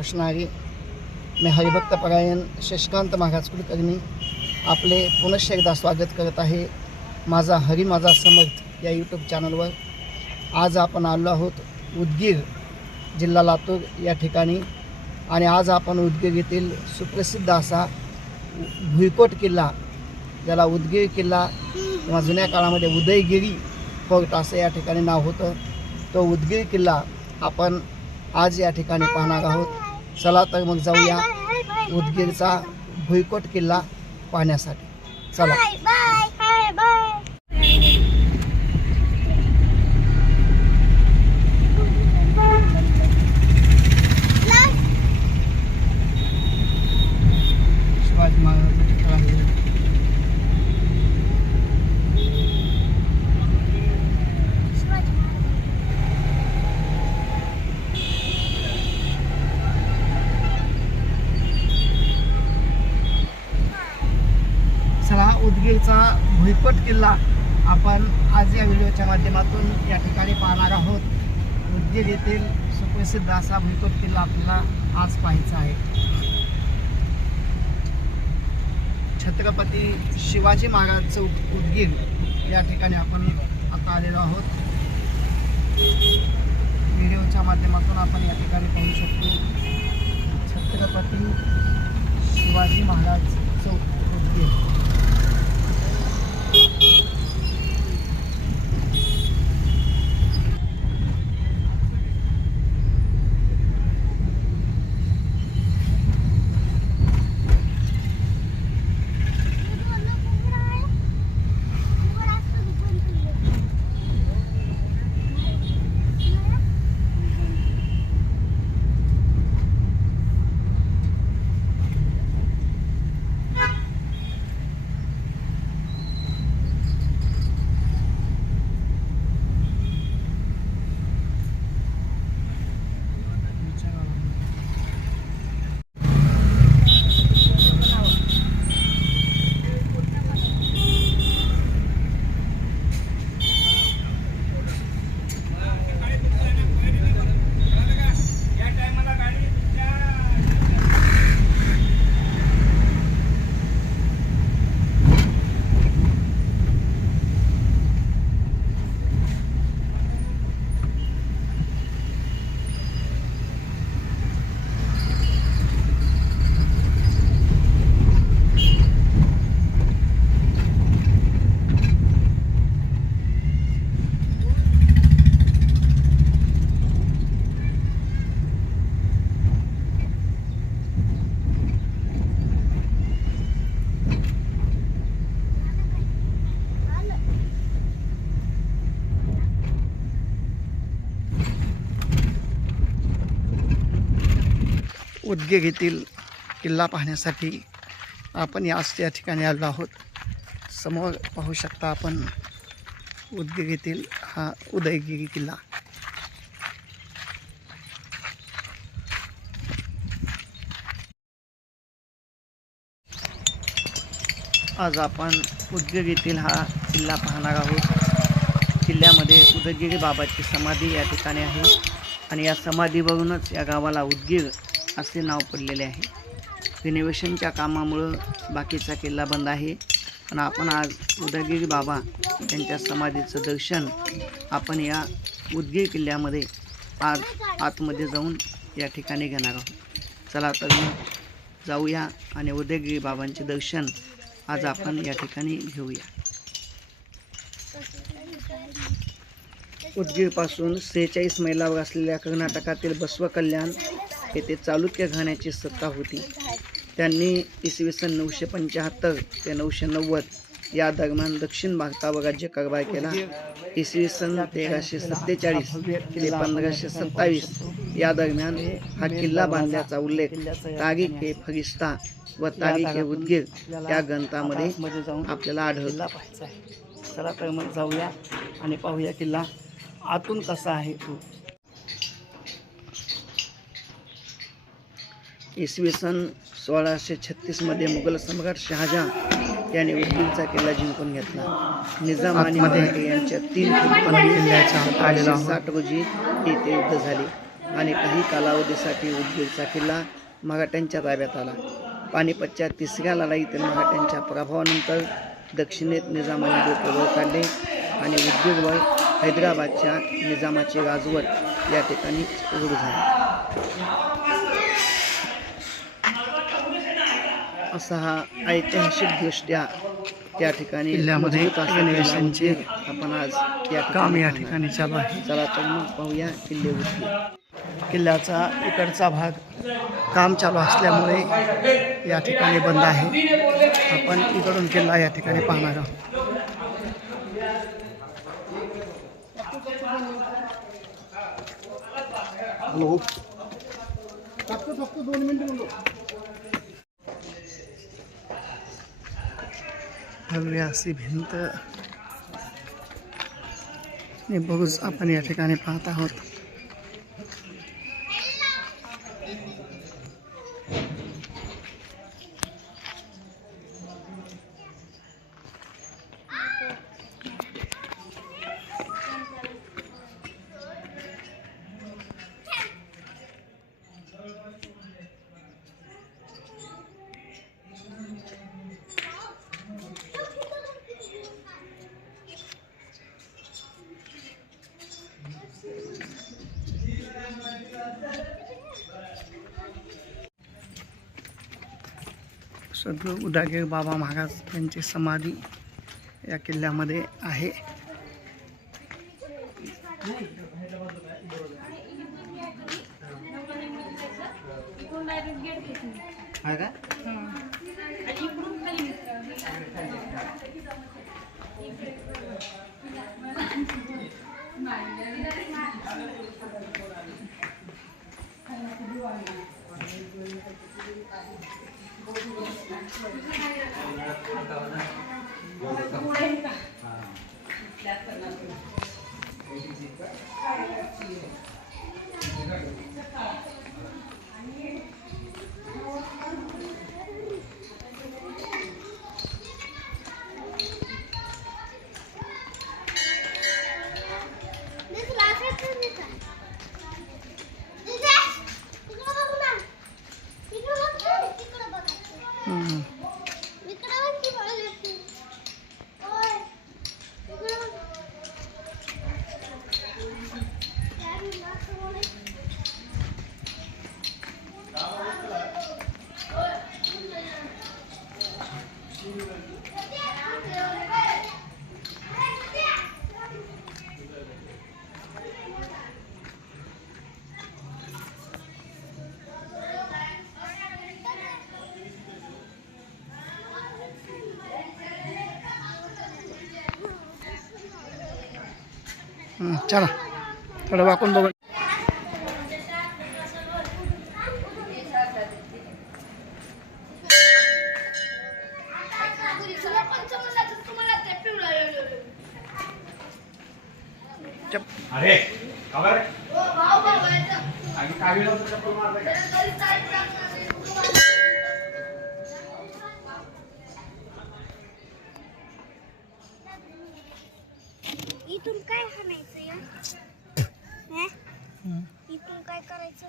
कृष्ण हरी. मी हरिभक्त परायण शशिकांत महाराज कुलकर्णी आपले पुनश्च एकदा स्वागत करत आहे माझा हरी माझा समर्थ या यूट्यूब चॅनलवर. आज आपण आलो आहोत उदगीर जिल्हा लातूर या ठिकाणी आणि आज आपण उदगीर येथील सुप्रसिद्ध असा भुईकोट किल्ला, ज्याला उदगीर किल्ला किंवा जुन्या काळामध्ये उदयगिरी फोर्ट असं या ठिकाणी नाव होतं, तो उदगीर किल्ला आपण आज या ठिकाणी पाहणार आहोत. चला तर मग जाऊया उदगीरचा भुईकोट किल्ला पाहण्यासाठी. चला. शिवाजी महाराजांचं चित्र आहे. उदगीरचा भुईकोट किल्ला आपण आज या व्हिडिओच्या माध्यमातून या ठिकाणी पाहणार आहोत. उदगीर येथील सुप्रसिद्ध असा भुईकोट किल्ला आपल्याला आज पाहायचा आहे. छत्रपती शिवाजी महाराज चौक उदगीर या ठिकाणी आपण आता आलेलो आहोत. व्हिडिओच्या माध्यमातून आपण या ठिकाणी पाहू शकतो छत्रपती शिवाजी महाराज चौक उदगीर. उदगीर येथील किल्ला पाहण्यासाठी आपण याच या ठिकाणी आलो आहोत. समोर पाहू शकता आपण उदगीर येथील हा उदयगिरी किल्ला. आज आपण उदगीर येथील हा किल्ला पाहणार आहोत. किल्ल्यामध्ये उदयगिरी बाबाची समाधी या ठिकाणी आहे आणि या समाधीवरूनच या गावाला उदगीर असे नाव पडलेले आहे. रिनोव्हेशनच्या कामामुळं बाकीचा किल्ला बंद आहे, पण आपण आज उदयगिरी बाबा यांच्या समाधीचं दर्शन आपण या उदगीर किल्ल्यामध्ये आज आतमध्ये जाऊन या ठिकाणी घेणार आहोत. चला तर मग जाऊया आणि उदयगिरी बाबांचे दर्शन आज आपण या ठिकाणी घेऊया. उदगीरपासून 46 मैलावर असलेल्या कर्नाटकातील बसवकल्याण येथे चालुक्य घराण्याची सत्ता होती. त्यांनी इसवी सन 975 ते 990 या दरम्यान दक्षिण भारतावर राज्यकारभार केला. इसवी सन 1347 ते 1527 या दरम्यान हा किल्ला बांधल्याचा उल्लेख तारीख ए फरिश्ता व तारीख ए उदगीर या ग्रंथामध्ये आपल्याला आढळला. चला तर मग जाऊया आणि पाहूया किल्ला आतून कसा आहे तो. इसवी सन 1636 मध्ये मुघल सम्राट शहाजहान याने उदगीरचा किल्ला जिंकून घेतला. निजाम आणि मराठे यांच्या 3 कंपन्या किल्ल्याच्या 860 रोजी येथे युद्ध झाले. आणि काही कालावधीसाठी उदगीरचा किल्ला मराठ्यांच्या ताब्यात आला. पानिपतच्या तिसऱ्या लढाईतील मराठ्यांच्या प्रभावानंतर दक्षिणेत निजामाने डोके वर काढले आणि उदगीरवर हैदराबादच्या निजामाची राजवट या ठिकाणी रूढ झाली. असा हा ऐतिहासिकदृष्ट्या त्या ठिकाणी किल्ल्यामध्ये आपण आज काम या ठिकाणी चालू आहे. चला तर मग पाहूया किल्ले उदगीर. किल्ल्याचा इकडचा भाग काम चालू असल्यामुळे या ठिकाणी बंद आहे. आपण इकडून किल्ला या ठिकाणी पाहणार आहोत. भव्य अशी भिंत आणि बुरुज आपण या ठिकाणी पाहत आहोत. सद्गुरू उदागीर बाबा महाराज यांची समाधी या किल्ल्यामध्ये आहे. चला थोडं वाकून बघून. अरे खबर आणि काही लोक चप्पल मारले. इथून काय हाणायचं या? इथून काय करायचं?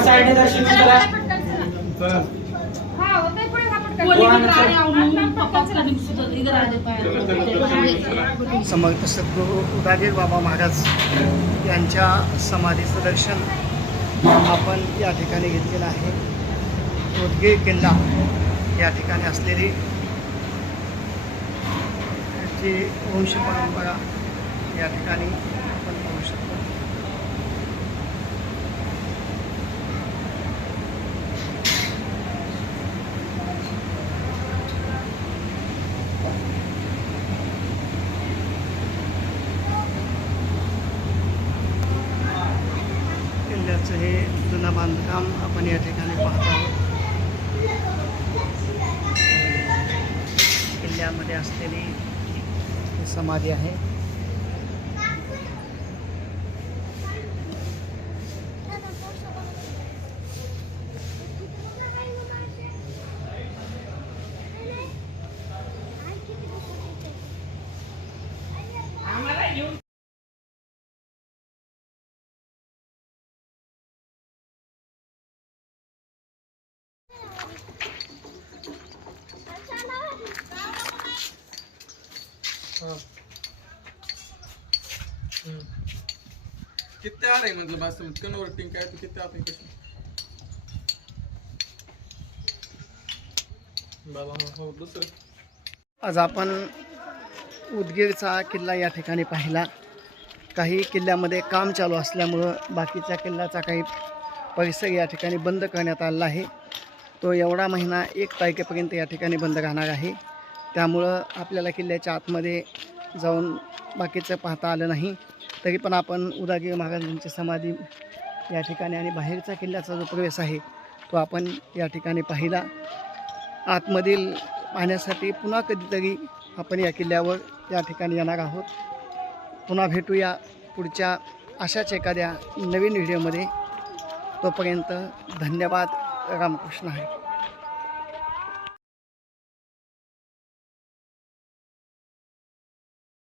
साईडने दर्शन करा. समर्थ सद्गुरू उदागीर बाबा महाराज यांच्या समाधीचं दर्शन आपण या ठिकाणी घेतलेलं आहे. उदगीर किल्ला या ठिकाणी असलेली जी वंश परंपरा या ठिकाणी आपण पाहू शकतो. किल्ल्याचं हे जुनं बांधकाम आपण या ठिकाणी पाहत आहोत. किल्ल्यामध्ये असलेली ही समाधी आहे. कितने आ रहे हैं मतलब बस कन्वर्टिंग का है तो कितने आते हैं कैसे हो दुसरे. आज आपण उदगीरचा किल्ला या ठिकाणी पाहिला. काही किल्ल्यामध्ये काम चालू असल्यामुळं बाकीच्या किल्ल्याचा काही परिसर या ठिकाणी बंद करण्यात आलेला आहे. तो एवढा महिना 1 तारखेपर्यंत या ठिकाणी बंद राहणार आहे. त्यामुळं आपल्याला किल्ल्याच्या आतमध्ये जाऊन बाकीचं पाहता आलं नाही. तरी पण आपण उदागीर महाराजांची समाधी या ठिकाणी आणि बाहेरचा किल्ल्याचा जो प्रवेश आहे तो आपण या ठिकाणी पाहिला. आतमधील पाहण्यासाठी पुन्हा कधीतरी आपण या किल्ल्यावर या ठिकाणी येणार आहोत. पुन्हा भेटूया पुढच्या अशाच एखाद्या नवीन व्हिडिओमध्ये. तोपर्यंत धन्यवाद. रामकृष्ण आहे.